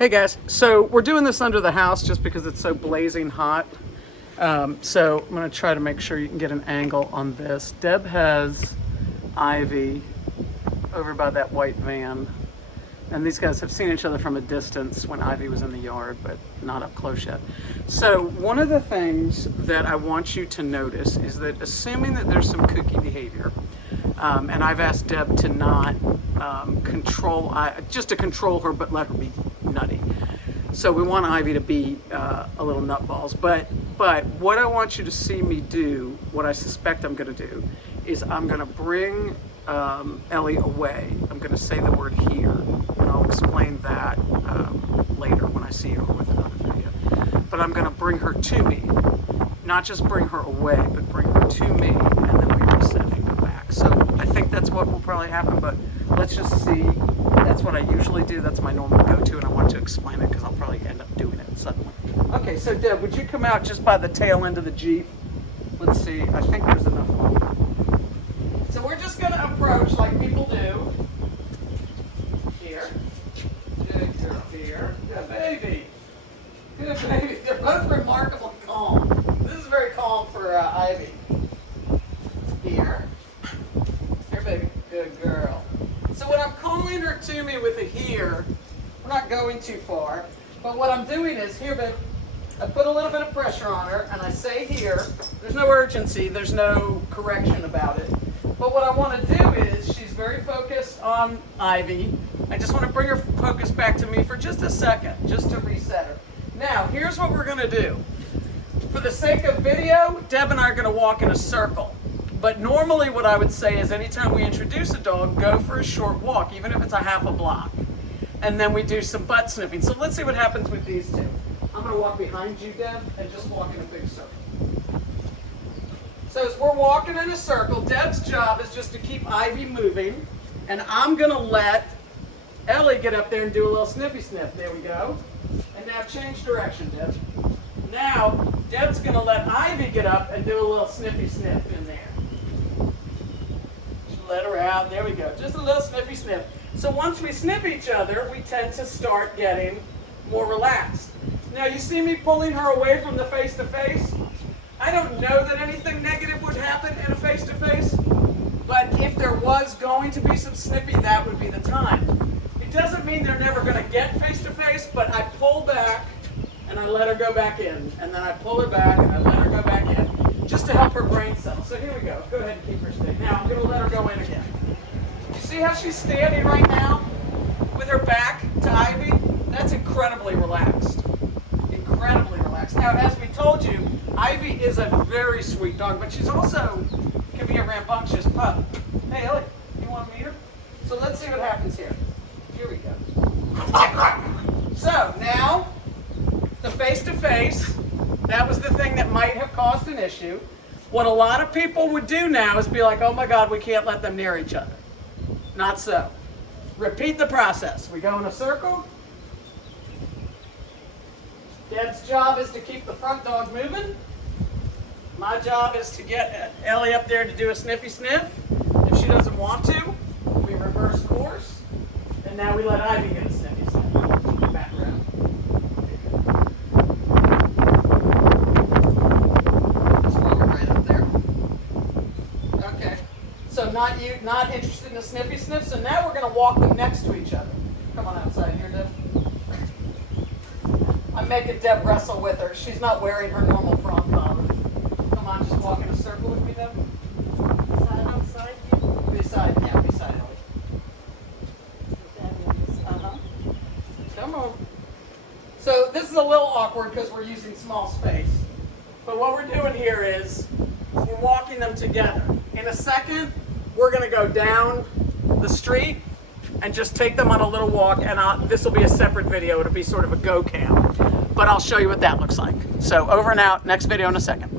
Hey guys, so we're doing this under the house just because it's so blazing hot. So I'm gonna try to make sure you can get an angle on this. Deb has Ivy over by that white van. And these guys have seen each other from a distance when Ivy was in the yard, but not up close yet. So one of the things that I want you to notice is that assuming that there's some kooky behavior, and I've asked Deb to not just to control her, but let her be nutty. So we want Ivy to be a little nutballs. But what I want you to see me do, what I suspect I'm gonna do, is I'm gonna bring Ellie away. I'm gonna say the word here, and I'll explain that later when I see her with another video. But I'm gonna bring her to me, not just bring her away, but bring her to me, and then we reset and go back. So I think that's what will probably happen, but let's just see. That's what I usually do. That's my normal go-to, and I want to explain it because I'll probably end up doing it suddenly. Okay, so Deb, would you come out just by the tail end of the Jeep? Let's see. I think there's enough room. So we're just going to approach like people do. Here. Good girl. Here. Good baby. Good baby. They're both remarkably calm. This is very calm for Ivy. Here. Here, baby. Good girl. So when I'm calling her to me with a here, we're not going too far, but what I'm doing is, here, babe, I put a little bit of pressure on her, and I say here. There's no urgency, there's no correction about it. But what I want to do is, she's very focused on Ivy. I just want to bring her focus back to me for just a second, just to reset her. Now, here's what we're going to do. For the sake of video, Deb and I are going to walk in a circle. But normally what I would say is anytime we introduce a dog, go for a short walk, even if it's a half a block. And then we do some butt sniffing. So let's see what happens with these two. I'm going to walk behind you, Deb, and just walk in a big circle. So as we're walking in a circle, Deb's job is just to keep Ivy moving. And I'm going to let Ellie get up there and do a little sniffy sniff. There we go. And now change direction, Deb. Now, Deb's going to let Ivy get up and do a little sniffy sniff in there. Let her out. There we go. Just a little sniffy sniff. So once we sniff each other, we tend to start getting more relaxed. Now you see me pulling her away from the face-to-face. I don't know that anything negative would happen in a face-to-face, but if there was going to be some snippy, that would be the time. It doesn't mean they're never going to get face-to-face, but I pull back and I let her go back in, and then I pull her back and I let her go back in, just to help her brain cells. So here we go. Go ahead and keep her still. Now I'm going to let her go in again. You see how she's standing right now with her back to Ivy? That's incredibly relaxed. Incredibly relaxed. Now, as we told you, Ivy is a very sweet dog, but she's also can be a rambunctious pup. Hey, Ellie, you want to meet her? So let's see what happens here. Here we go. So now, the face-to-face. That was the thing that might have caused an issue. What a lot of people would do now is be like, oh my God, we can't let them near each other. Not so. Repeat the process. We go in a circle. Deb's job is to keep the front dog moving. My job is to get Ellie up there to do a sniffy sniff. If she doesn't want to, we reverse course. And now we let Ivy get a sniffy sniff. Back around. So not interested in a sniffy sniff. So now we're going to walk them next to each other. Come on outside here, Deb. I'm making Deb wrestle with her. She's not wearing her normal prom collar. Come on, just walk in a circle with me, Deb. Outside? Beside Ellie. Come on. So this is a little awkward because we're using small space. But what we're doing here is we're walking them together. In a second, we're going to go down the street and just take them on a little walk, and this will be a separate video. It'll be sort of a go cam, but I'll show you what that looks like. So over and out. Next video in a second.